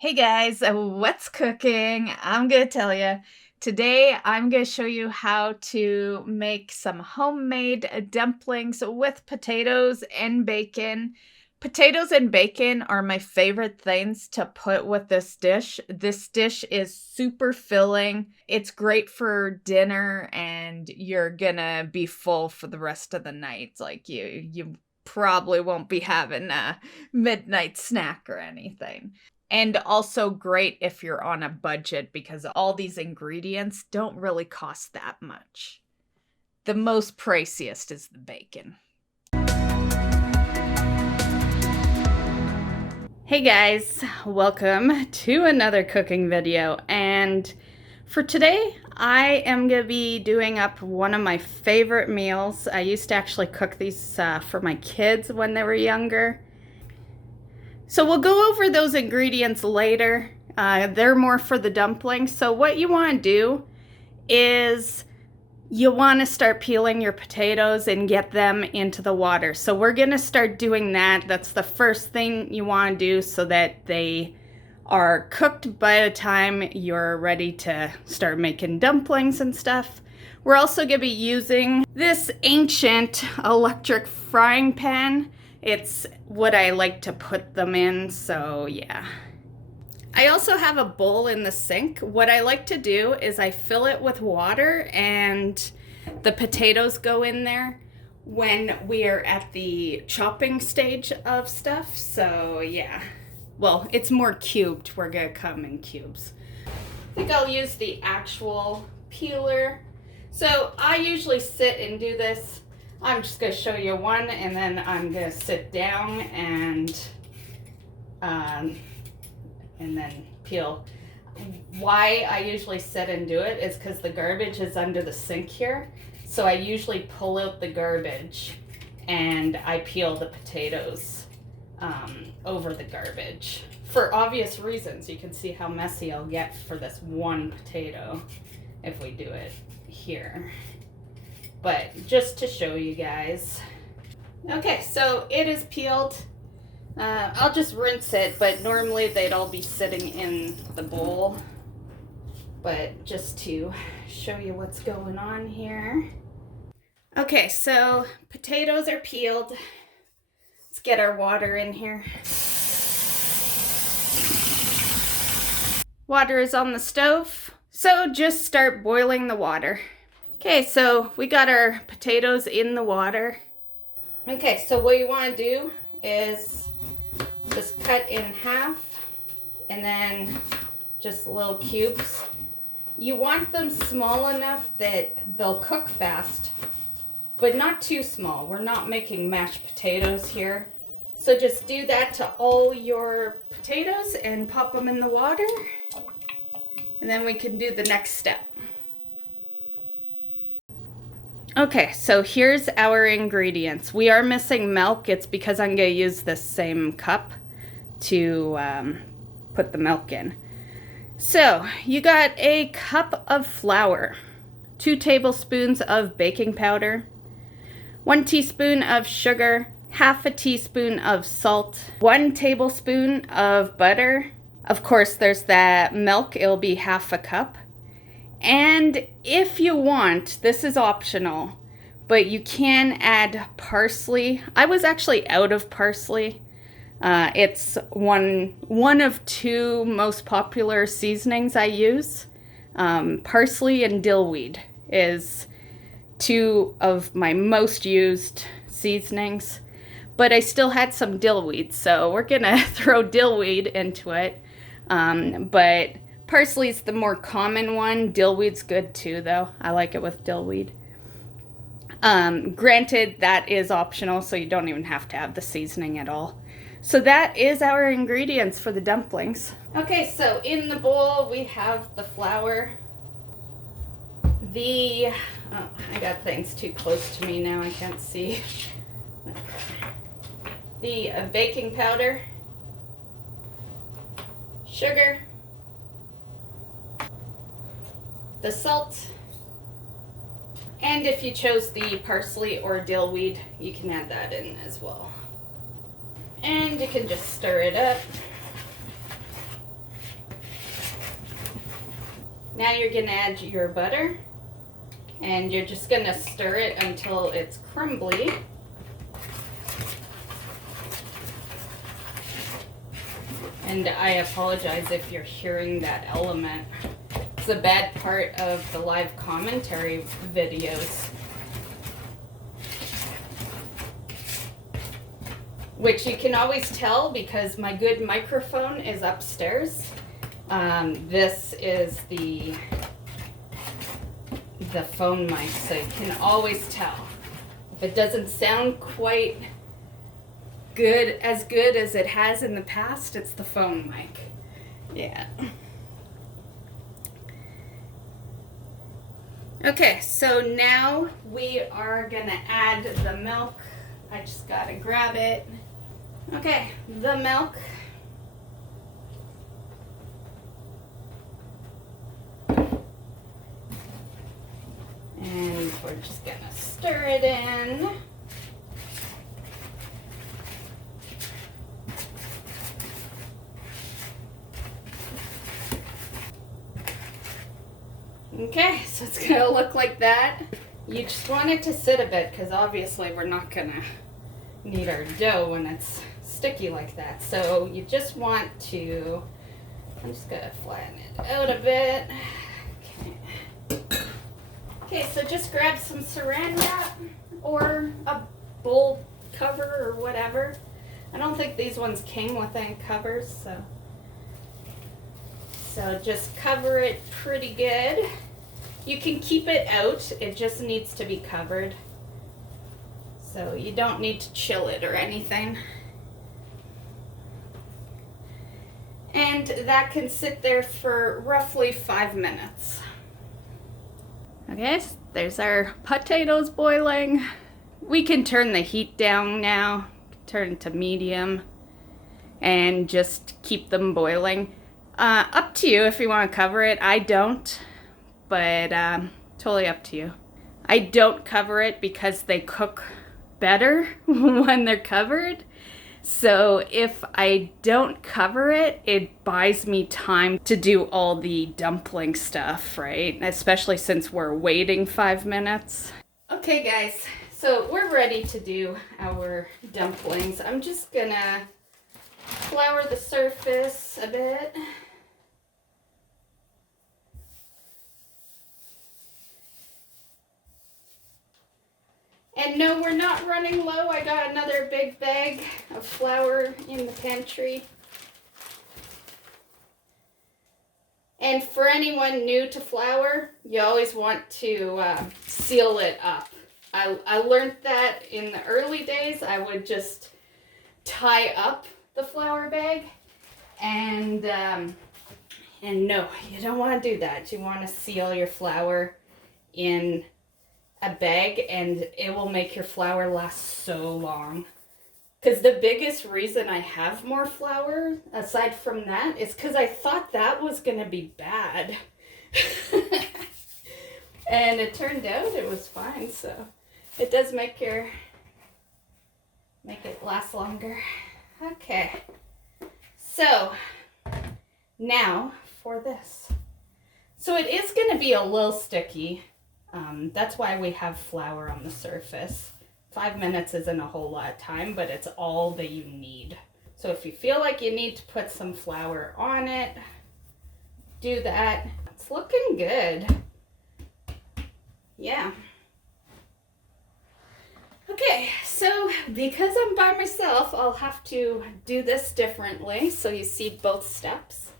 Hey guys, what's cooking? I'm gonna tell you. Today, I'm gonna show you how to make some homemade dumplings with potatoes and bacon. Potatoes and bacon are my favorite things to put with this dish. This dish is super filling. It's great for dinner and you're gonna be full for the rest of the night. Like you probably won't be having a midnight snack or anything. And also great if you're on a budget because all these ingredients don't really cost that much. The most priciest is the bacon. Hey guys, welcome to another cooking video. And for today, I am going to be doing up one of my favorite meals. I used to actually cook these for my kids when they were younger. So we'll go over those ingredients later. They're more for the dumplings. So what you want to do is you want to start peeling your potatoes and get them into the water. So we're going to start doing that. That's the first thing you want to do so that they are cooked by the time you're ready to start making dumplings and stuff. We're also going to be using this ancient electric frying pan. It's what I like to put them in, so yeah. I also have a bowl in the sink. What I like to do is I fill it with water and the potatoes go in there when we are at the chopping stage of stuff, so yeah. Well, it's more cubed. We're gonna come in cubes. I think I'll use the actual peeler. So I usually sit and do this. I'm just going to show you one and then I'm going to sit down and then peel. Why I usually sit and do it is because the garbage is under the sink here. So I usually pull out the garbage and I peel the potatoes over the garbage. For obvious reasons, you can see how messy I'll get for this one potato if we do it here. But just to show you guys. Okay, so it is peeled. I'll just rinse it, but normally they'd all be sitting in the bowl. But just to show you what's going on here. Okay, so potatoes are peeled. Let's get our water in here. Water is on the stove, so just start boiling the water. Okay, so we got our potatoes in the water. Okay, so what you want to do is just cut in half and then just little cubes. You want them small enough that they'll cook fast, but not too small. We're not making mashed potatoes here. So just do that to all your potatoes and pop them in the water. And then we can do the next step. Okay, so here's our ingredients. We are missing milk. It's because I'm going to use this same cup to put the milk in. So you got a cup of flour, 2 tablespoons of baking powder, 1 teaspoon of sugar, half a teaspoon of salt, 1 tablespoon of butter. Of course, there's that milk. It'll be half a cup. And if you want, this is optional, but you can add parsley. I was actually out of parsley. It's one of 2 most popular seasonings I use. Parsley and dillweed is 2 of my most used seasonings, but I still had some dillweed, so we're gonna throw dillweed into it. But parsley's the more common one. Dillweed's good too, though. I like it with dillweed. Granted, that is optional, so you don't even have to have the seasoning at all. So that is our ingredients for the dumplings. Okay, so in the bowl we have the flour. I got things too close to me now, I can't see. The baking powder, sugar, the salt, and if you chose the parsley or dillweed, you can add that in as well. And you can just stir it up. Now you're gonna add your butter, and you're just gonna stir it until it's crumbly. And I apologize if you're hearing that element. It's a bad part of the live commentary videos, which you can always tell because my good microphone is upstairs. This is the phone mic, so you can always tell. If it doesn't sound quite as good as it has in the past, it's the phone mic. Yeah. Okay, so now we are gonna add the milk. I just gotta grab it. Okay, the milk. And we're just gonna stir it in. Okay, so it's gonna look like that. You just want it to sit a bit because obviously we're not gonna need our dough when it's sticky like that. So you just want to, I'm just gonna flatten it out a bit. Okay. Okay, so just grab some saran wrap or a bowl cover or whatever. I don't think these ones came with any covers, so just cover it pretty good. You can keep it out, it just needs to be covered. So you don't need to chill it or anything. And that can sit there for roughly 5 minutes. Okay, so there's our potatoes boiling. We can turn the heat down now, turn it to medium, and just keep them boiling. Up to you if you want to cover it. I don't, but totally up to you. I don't cover it because they cook better when they're covered. So if I don't cover it, it buys me time to do all the dumpling stuff, right? Especially since we're waiting 5 minutes. Okay guys, so we're ready to do our dumplings. I'm just gonna flour the surface a bit. And no, we're not running low. I got another big bag of flour in the pantry. And for anyone new to flour, you always want to seal it up. I learned that in the early days. I would just tie up the flour bag, and no, you don't want to do that. You want to seal your flour in a bag, and it will make your flour last so long. Because the biggest reason I have more flour, aside from that, is because I thought that was going to be bad. And it turned out it was fine, so it does make it last longer. Okay, so now for this. So it is going to be a little sticky. That's why we have flour on the surface. 5 minutes isn't a whole lot of time, but it's all that you need. So if you feel like you need to put some flour on it, do that. It's looking good. Yeah. Okay, so because I'm by myself, I'll have to do this differently so you see both steps.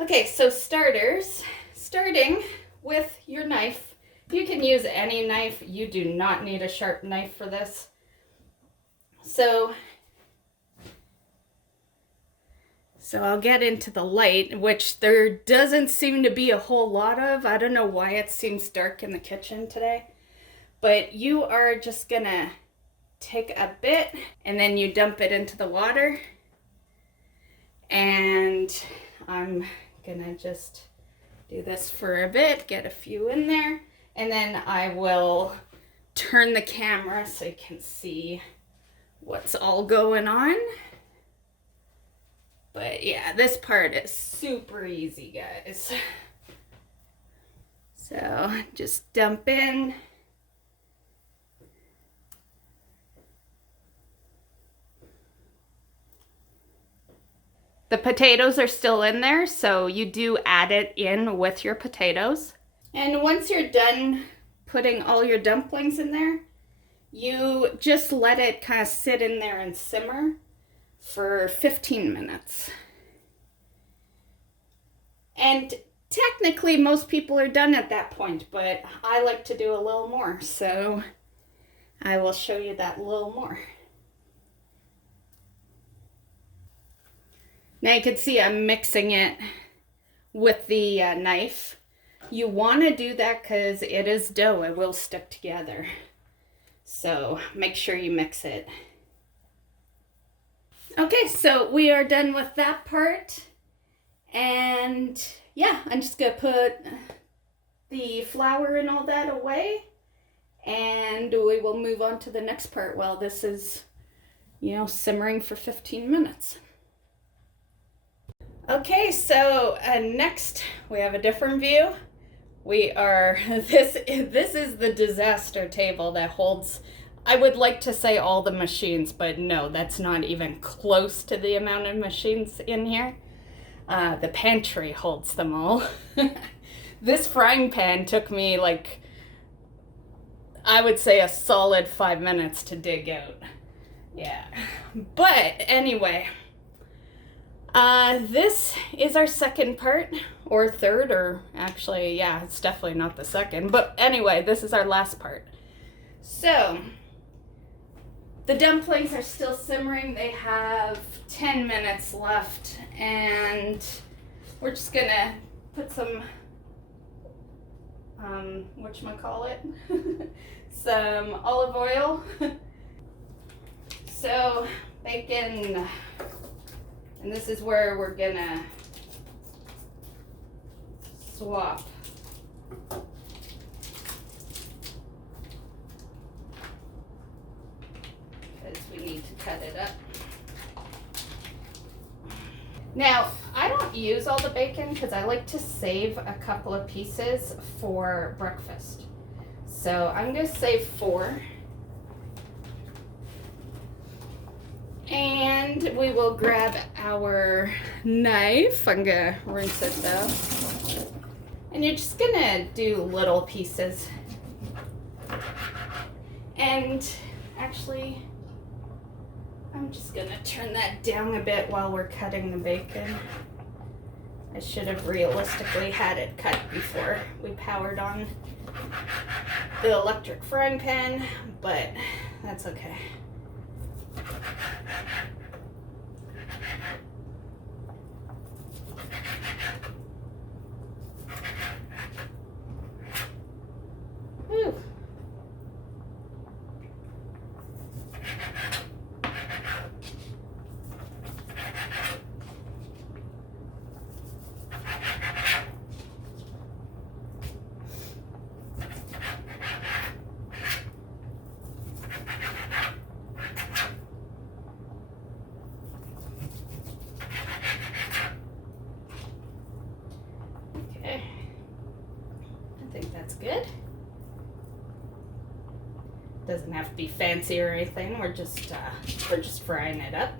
Okay, so starting with your knife. You can use any knife. You do not need a sharp knife for this. So I'll get into the light, which there doesn't seem to be a whole lot of. I don't know why it seems dark in the kitchen today. But you are just gonna take a bit and then you dump it into the water. And I'm gonna just do this for a bit, get a few in there. And then I will turn the camera so you can see what's all going on. But yeah, this part is super easy, guys. So just dump in. The potatoes are still in there, so you do add it in with your potatoes. And once you're done putting all your dumplings in there, you just let it kind of sit in there and simmer for 15 minutes. And technically most people are done at that point, but I like to do a little more, so I will show you that a little more. Now you can see I'm mixing it with the knife. You want to do that because it is dough. It will stick together. So make sure you mix it. Okay, so we are done with that part. And yeah, I'm just going to put the flour and all that away. And we will move on to the next part while this is, simmering for 15 minutes. Okay, so next we have a different view. This is the disaster table that holds, I would like to say all the machines, but no, that's not even close to the amount of machines in here. The pantry holds them all. This frying pan took me I would say a solid 5 minutes to dig out. Yeah, but anyway. This is our second part, or third, or actually, yeah, it's definitely not the second, but anyway, this is our last part. So, the dumplings are still simmering. They have 10 minutes left, and we're just gonna put some, some olive oil. So, bacon. And this is where we're gonna swap. Because we need to cut it up. Now, I don't use all the bacon because I like to save a couple of pieces for breakfast. So I'm gonna save 4. And we will grab our knife. I'm gonna rinse it though. And you're just gonna do little pieces. And actually, I'm just gonna turn that down a bit while we're cutting the bacon. I should have realistically had it cut before we powered on the electric frying pan, but that's okay. Whew. Okay, I think that's good. Doesn't have to be fancy or anything. We're just frying it up.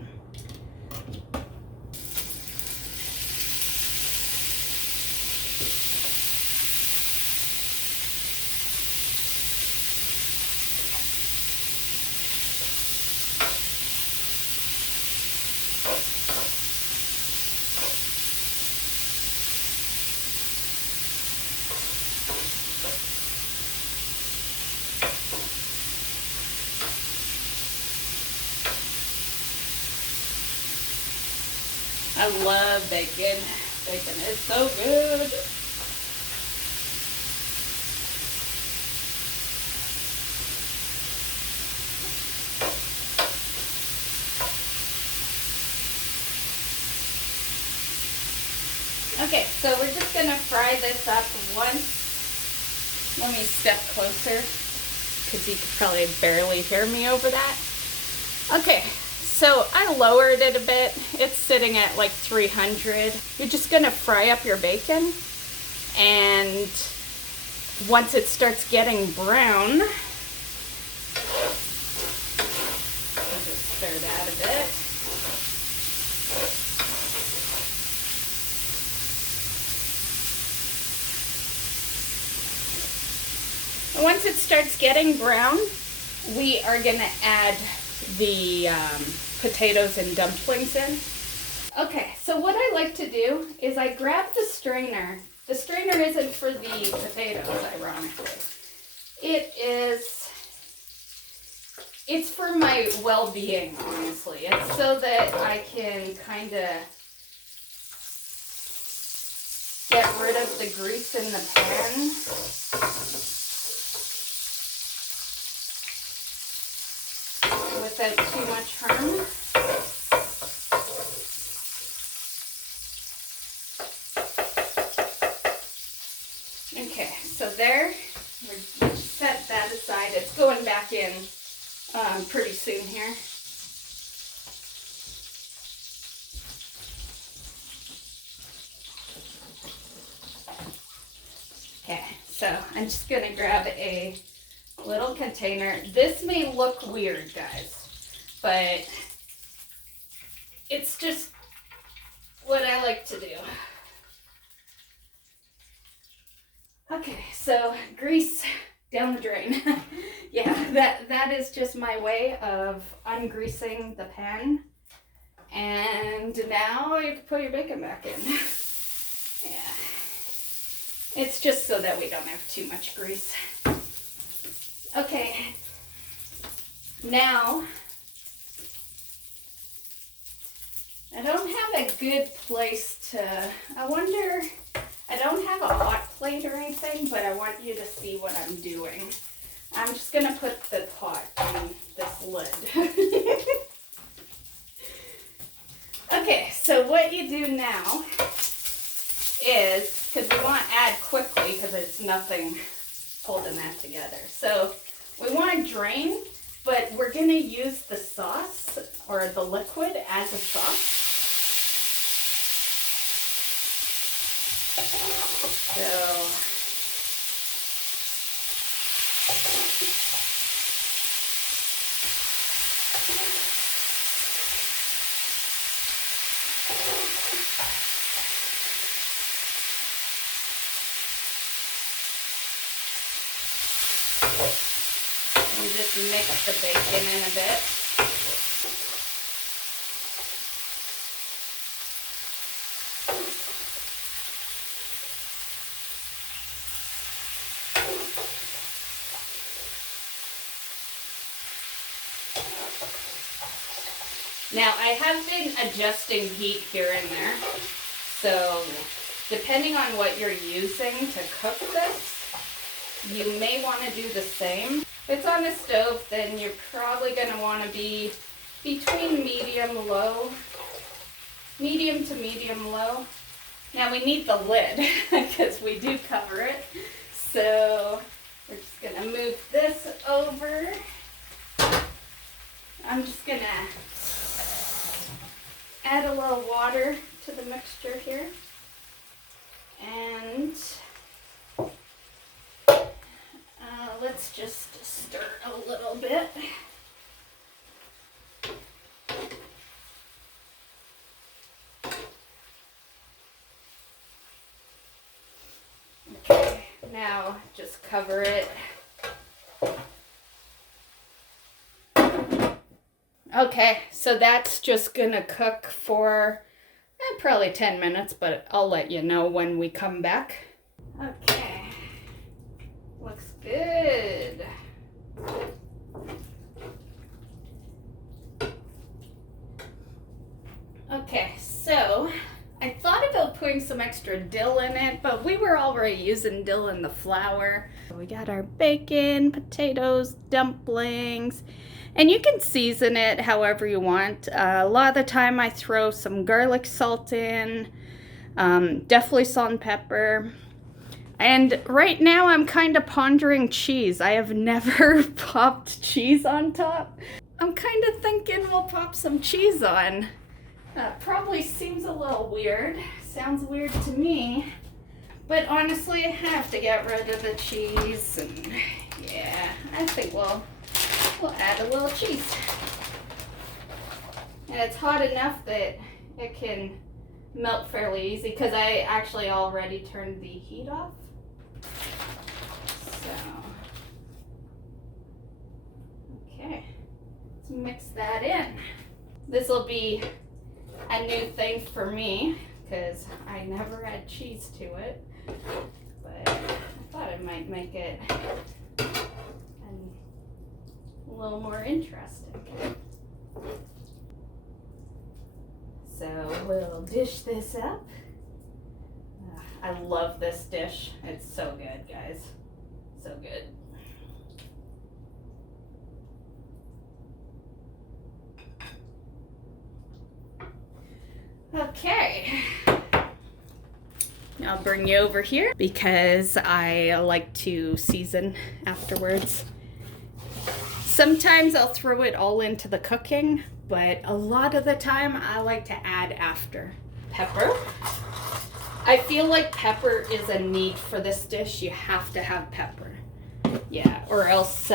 I love bacon. Bacon is so good. Okay, so we're just gonna fry this up once. Let me step closer because you could probably barely hear me over that. Okay. So I lowered it a bit. It's sitting at like 300. You're just gonna fry up your bacon and Once it starts getting brown, I'll just stir that a bit. Once it starts getting brown, we are going to add the potatoes and dumplings in. Okay, so what I like to do is I grab the strainer. The strainer isn't for the potatoes, ironically. It's for my well-being, honestly. It's so that I can kind of get rid of the grease in the pan. Without too much harm. Okay, so there, we'll set that aside. It's going back in pretty soon here. Okay, so I'm just going to grab a little container. This may look weird, guys, but it's just what I like to do. Okay, so grease down the drain. Yeah, that is just my way of ungreasing the pan. And now you can put your bacon back in. Yeah. It's just so that we don't have too much grease. Okay, now I don't have a good place to, I don't have a hot plate or anything, but I want you to see what I'm doing. I'm just going to put the pot on this lid. Okay, so what you do now is, because we want to add quickly because it's nothing holding that together. So we want to drain, but we're going to use the sauce or the liquid as a sauce. So you just mix the bacon in a bit. Now, I have been adjusting heat here and there, so depending on what you're using to cook this, you may want to do the same. If it's on a stove, then you're probably going to want to be between medium to medium low. Now, we need the lid because we do cover it, so we're just going to move this over. I'm just going to add a little water to the mixture here, and let's just stir a little bit. Okay, now just cover it. Okay, so that's just gonna cook for probably 10 minutes, but I'll let you know when we come back. Okay, looks good. Okay, so I thought about putting some extra dill in it, but we were already using dill in the flour. We got our bacon, potatoes, dumplings. And you can season it however you want. A lot of the time I throw some garlic salt in, definitely salt and pepper. And right now I'm kind of pondering cheese. I have never popped cheese on top. I'm kind of thinking we'll pop some cheese on. Probably seems a little weird. Sounds weird to me. But honestly, I have to get rid of the cheese, and yeah, I think we'll add a little cheese. And it's hot enough that it can melt fairly easy because I actually already turned the heat off. So, okay, let's mix that in. This will be a new thing for me because I never add cheese to it, but I thought it might make it a little more interesting. So we'll dish this up. I love this dish. It's so good, guys. So good. Okay. I'll bring you over here because I like to season afterwards. Sometimes I'll throw it all into the cooking, but a lot of the time I like to add after. Pepper. I feel like pepper is a need for this dish. You have to have pepper. Yeah, or else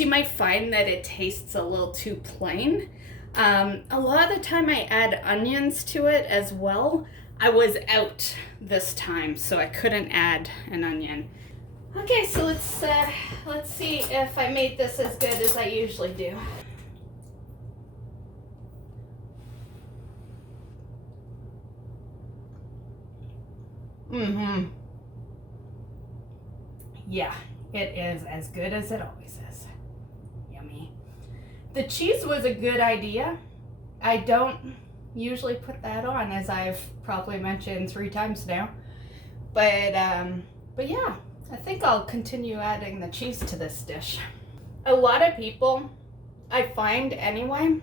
you might find that it tastes a little too plain. A lot of the time I add onions to it as well. I was out this time, so I couldn't add an onion. Okay, so let's see if I made this as good as I usually do. Yeah, it is as good as it always is. Yummy. The cheese was a good idea. I don't usually put that on, as I've probably mentioned 3 times now. But yeah, I think I'll continue adding the cheese to this dish. A lot of people, I find anyway,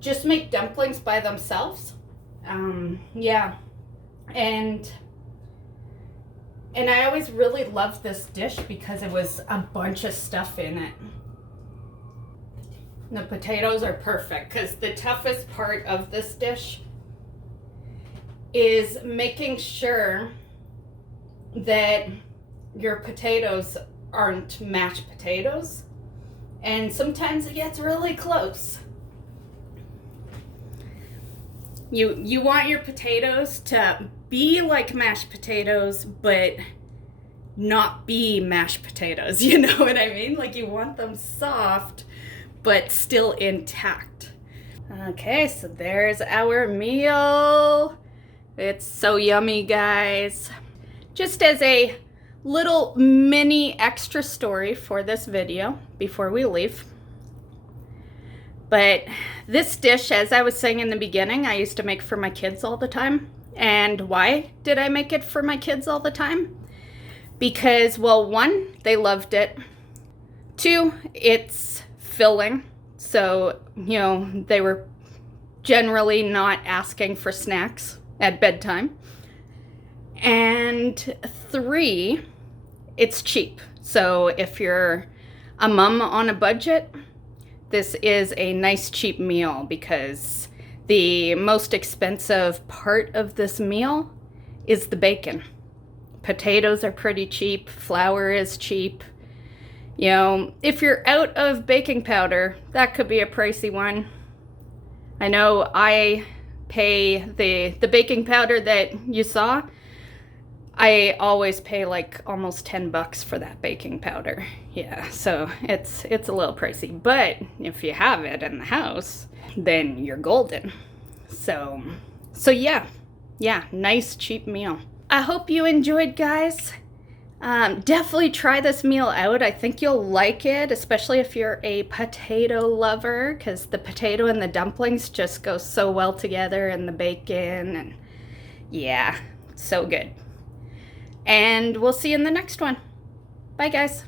just make dumplings by themselves. Yeah. And I always really loved this dish because it was a bunch of stuff in it. The potatoes are perfect because the toughest part of this dish is making sure that your potatoes aren't mashed potatoes. And sometimes it gets really close. You want your potatoes to be like mashed potatoes, but not be mashed potatoes. You know what I mean? Like, you want them soft, but still intact. Okay, so there's our meal. It's so yummy, guys. Just as a little mini extra story for this video before we leave. But this dish, as I was saying in the beginning, I used to make for my kids all the time. And why did I make it for my kids all the time? Because, well, 1, they loved it. 2, it's filling. So, you know, they were generally not asking for snacks at bedtime. And 3, it's cheap. So if you're a mom on a budget, this is a nice cheap meal because the most expensive part of this meal is the bacon. Potatoes are pretty cheap. Flour is cheap. You know, if you're out of baking powder, that could be a pricey one. I know I pay the baking powder that you saw. I always pay like almost $10 for that baking powder. Yeah, so it's a little pricey, but if you have it in the house, then you're golden. So yeah, nice cheap meal. I hope you enjoyed, guys. Definitely try this meal out. I think you'll like it, especially if you're a potato lover, because the potato and the dumplings just go so well together, and the bacon, and yeah, so good. And we'll see you in the next one. Bye, guys.